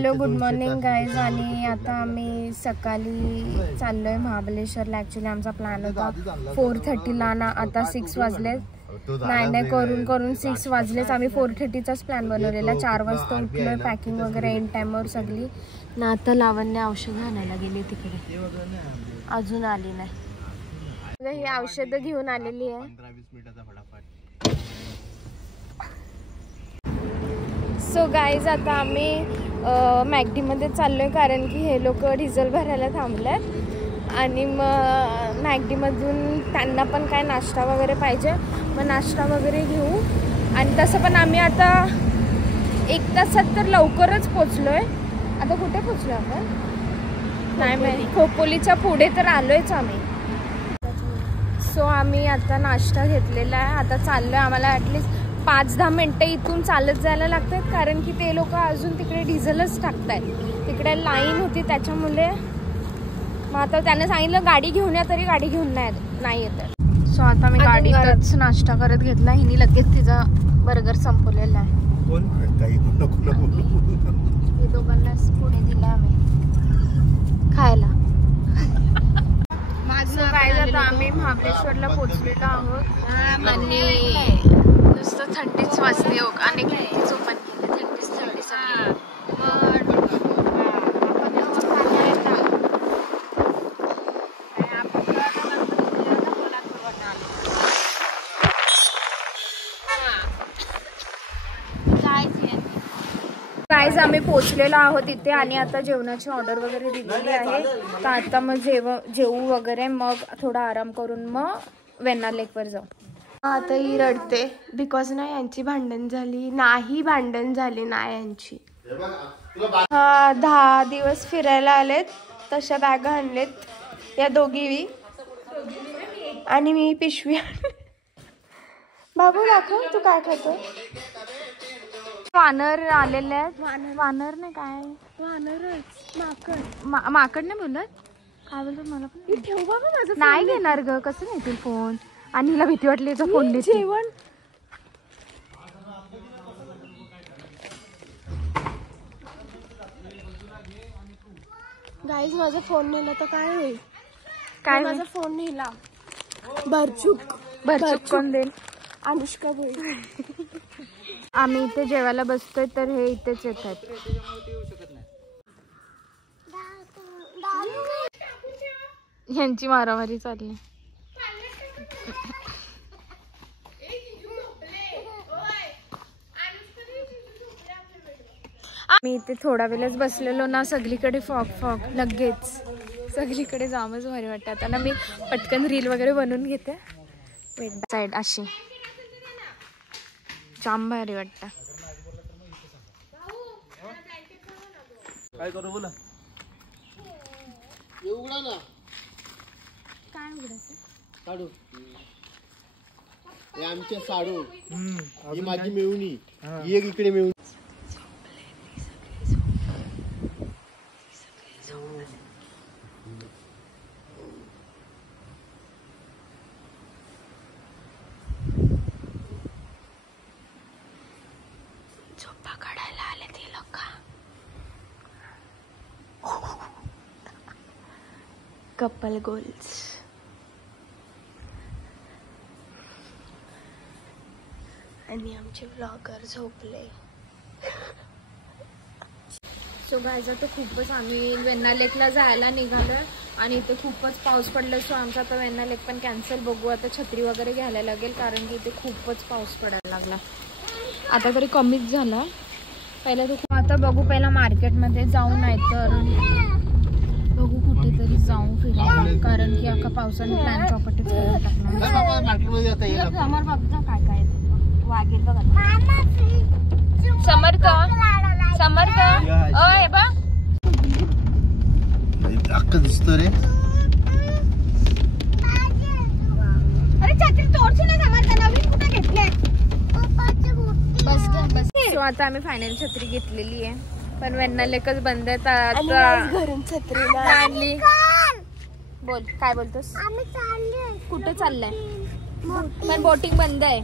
Hello good morning guys. आणि आता आम्ही सकाळी चाललोय महाबळेश्वरला. ॲक्च्युली आमचा प्लॅन होता 4:30ला ना, आता 6 वाजले. नाही करून करून 6 वाजलेच. आम्ही 4:30चाच प्लॅन बनवलेला. 4 वाजता उठलोय, पॅकिंग वगैरे एंड टाइमवर सगळी ना. आता लावण्य औषध आणायला गेली तिकडे, अजून आली नाही. ही औषधं घेऊन आलेली आहे. सो गाईज आता आम्ही मॅगडीमध्ये चाललो आहे, कारण की हे लोक डिझेल भरायला थांबलेत. आणि मग मॅगडीमधून त्यांना पण काय नाश्ता वगैरे पाहिजे, मग नाश्ता वगैरे घेऊ. आणि तसं पण आम्ही आता 1 तासात तर लवकरच पोचलो आहे. आता कुठे पोचलो आपण नाही माहिती. खोपोलीच्या पुढे तर आलो आहेच आम्ही. सो आम्ही आता नाश्ता घेतलेला आहे. आता चाललो आहे. आम्हाला ॲटलिस्ट 5-10 मिनटं इथून चालत जायला लागतात, कारण की ते लोक अजून तिकडे डिझेलच टाकत आहेत. तिकडे लाईन होती त्याच्यामुळे. मग आता त्याने सांगितलं गाडी घेऊन या, तरी गाडी घेऊन नाही येत. सो आता मी गाडीतच नाश्ता करत घेतला. हिने लगेच तिचा बर्गर संपवलेला आहे. हे दोघांना पुढे दिला आम्ही खायला. आता आम्ही महाबळेश्वरला पोचलेलो आहोत. आणि नुसतं थंडीच वाजते हो, आणि खिडकीच ओपन केली. थंडीच थंडी सगळी. गाईज आम्ही पोचलेलो आहोत इथे. आणि आता जेवणाची ऑर्डर वगैरे दिलेली आहे. तर आता मग जेवू वगैरे, मग थोडा आराम करून मग वेण्णा लेकवर जाऊ. आता ही रडते बिकॉज ना यांची भांडण झाली नाही यांची. 10 दिवस फिरायला आलेत, तशा बॅगा आणलेत या दोघी. आणि मी पिशवी. बाबू दाखव तू काय खातो. वानर आलेले आहेत. वानर नाही काय, वानरच. माकड नाही बोलत, काय बोलतो मला पण ठेव बाबा. माझं नाही घेणार ग, कसं नेतील फोन. आणि हिला भीती वाटली याचा फोन नेते. जेवण गाईज माझा फोन नेला तर काय होईल. काय माझा फोन नेला भरचूक कोण देईल. अनुष्का देईल. आम्ही इथे जेवायला बसतोय तर हे इथेच येत आहेत. यांची मारामारी चालली. मी इथे थोडा वेळच बसलेलो ना, सगळीकडे फॉग लगेच सगळीकडे जामच भारी वाटतं. आता ना मी पटकन रील वगैरे बनवून घेते. साईड अशी जाम भारी वाटतं. काय करू बोला. काय उघडायचं साडू. हे आमचे साडू. ही माझी मेवणी. ही एक इकडे मेवणी. झोपा काढायला आले ते लोक. Couple goals. आणि आमचे व्लॉगर झोपले. सो गाईज आता खूपच आम्ही वेण्णा लेकला जायला निघालोय. आणि इथे खूपच पाऊस पडला. सो आमचा आता वेण्णा लेक पण कॅन्सल. बघू आता छत्री वगैरे घ्यायला लागेल, कारण की इथे खूपच पाऊस पडायला लागला. आता तरी कमीच झाला. पहिला तो आता बघू, पहिला मार्केटमध्ये जाऊ, नाही तर बघू कुठेतरी जाऊ फिरायला, कारण की अख्खा पावसाने प्लॅन चौपटीच करून टाकणार. समोर बघता काय काय वागेल बघा. समर्थ ओय बा अक्का दिसतो रे. अरे छत्री तोडशी ना. समर्थ नवीन कुठे घेतले. बस. सो आता आम्ही फायनल छत्री घेतलेली आहे, पण वेण्णा लेकच बंद आहे. आता घरून छत्री आणली. बोल काय बोलतोस. कुठे चाललंय. पण बोटिंग बंद आहे.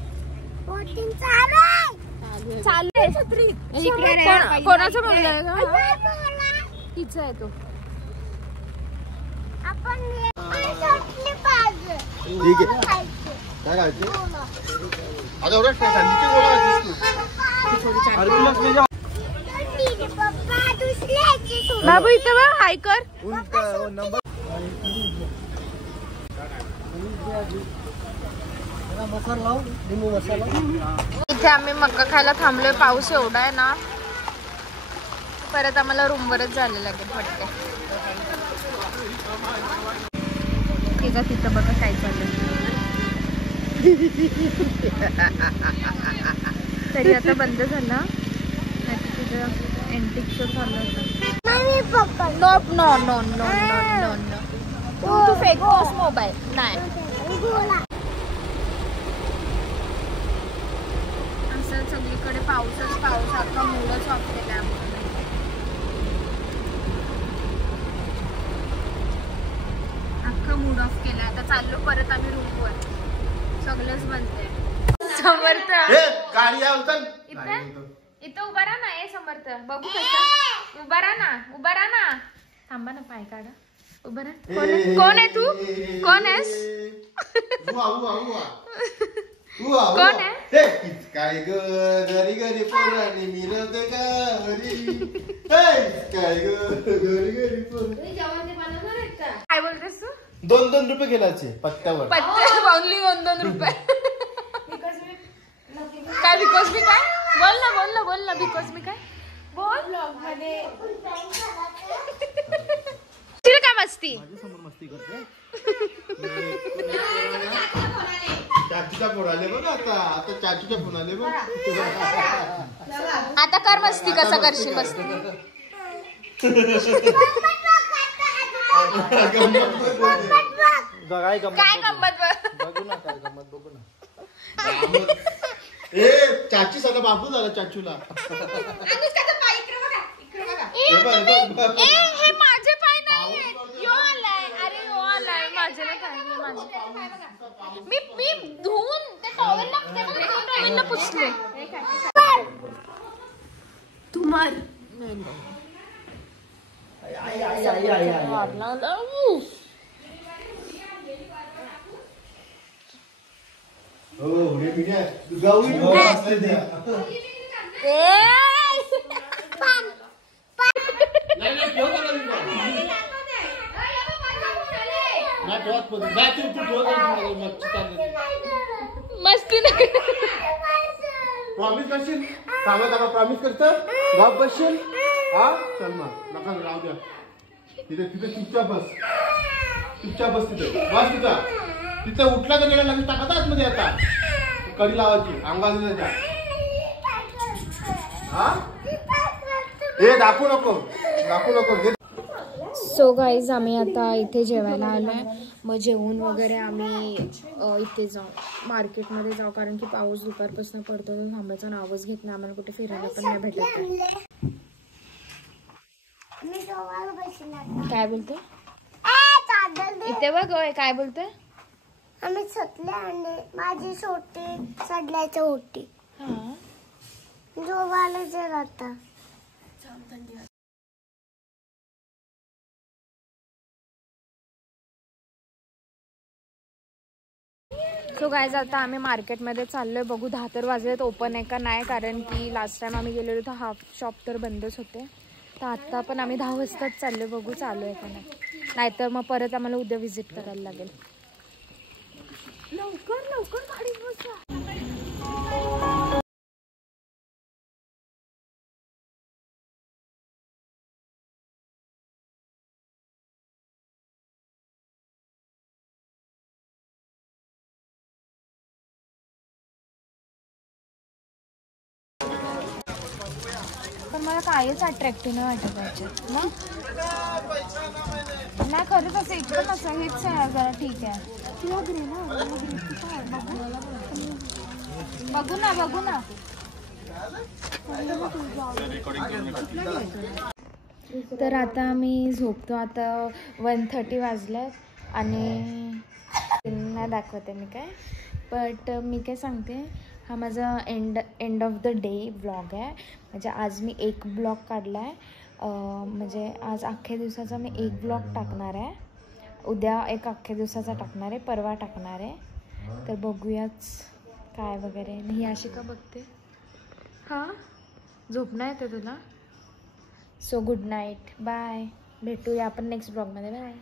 चालू आहे छत्री. कोणाचा मुलगा आहे का? तिचा आहे तो. ठीक आहे. काय खायचं? आता एवढं थंडीची गोळा बाबू इथे बघ, हाय कर. इथे आम्ही मक्का खायला थांबलोय. पाऊस एवढा आहे ना, परत आम्हाला रूमवरच जायला लागेल पटकन. तिथं बघा काय चाललंय. तरी आता बंद झाला. तिथं एंटिक शो चालू होता. No no no no no no तू फेकतोस मोबाईल. नाही असं सगळीकडे पाऊसच पाऊस. आता मूडच ऑफ केला. मूड ऑफ केला. आता चाललो परत आम्ही रूमवर. सगळंच बनतंय. समर्थ इथं उभा राहा ना. ए समर्थ बघू कसं. उभा राहा ना. थांबा ना, पाय काढा. उभा राहा. कोण आहे तू? कोण आहेस? कोण आहे? काय ग घरी घरी पोरांनी मिरवते काय ग घरी घरी काय बोलतेस तू? 2-2 रुपये गेलाचे पत्त्यावर. ओनली 2-2 रुपये. काय बिकॉज मी काय? बोल ना बिकॉज मी काय बोल. ब्लॉग मध्ये तिला काय मस्ती. माझ्यासमोर मस्ती करते. चाचूचा फोन आले बघ. आता चाचूचा फोन आले बघ. आता कर मस्ती. कसं करशील मस्ती? काय गंमत बघू ना. काय गंमत बघू ना. ए चाची सगळं बाबू झाला चाचूला. हे माझे पाय नाही. यो आलाय. अरे यो आलाय. माझे नाही काय. मी धुवून ते टॉवेल लागते पुसले. तुम्हार मस्ती नाही. प्रॉमिस करशील? सांगा प्रॉमिस करतं. बाप बसशील. हा चल मग नका राहू द्या. तिथे चुपचाप बस. तिथं उठला तर गेला लगेच टाकायचा आतमध्ये. आता कडी लावायची अंगाला जा. हा हे दाखवू नको. सो गाईज आम्ही आता इथे जेवायला आलोय. मग जेवून वगैरे आम्ही इथे जाऊ, मार्केटमध्ये जाऊ. कारण की पाऊस दुपारपासून पडतो. तर थांबायचं नावच घेत नाही. आम्हाला कुठे फिरायला पण नाही भेटत. काय बोलतो? इथे बघ काय बोलतोय. आम्ही सतले आणि माझी छोटी सडल्याची होती. जोवाला जे राहता. सो गाईज आता आम्ही मार्केटमध्ये चाललोय. बघू 10 तर वाजलेत. ओपन आहे का नाही. कारण की लास्ट टाइम आम्ही गेलेलो तर हाफ शॉप तर बंदच होते. तर आता पण आम्ही 10 वाजताच चाललोय. बघू चालू आहे का नाही. नाहीतर मग परत आम्हाला उद्या व्हिजिट करायला लागेल. लवकर गाडीत बसा. पण मला काहीच अट्रॅक्टिव्ह नाही वाटत याच्यात. नाही खरंच असं एकदम असं हेच आहे. जरा ठीक आहे. बघू ना. तर आता आम्ही झोपतो. आता 1:30 वाजल्यात आणि नाही दाखवते मी काय. बट मी काय सांगते, हा माझा end of the day vlog आहे. म्हणजे आज मी एक ब्लॉग काढला आहे. म्हणजे आज अख्ख्या दिवसाचा मी एक ब्लॉग टाकणार आहे. उद्या एक अख्ख्या दिवसाचा टाकणार आहे, परवा टाकणार आहे. तर बघूयाच काय वगैरे. नाही अशी का बघते? हां झोप नाही येते तुला? So good night, bye. भेटूया आपण नेक्स्ट ब्लॉगमध्ये. बाय.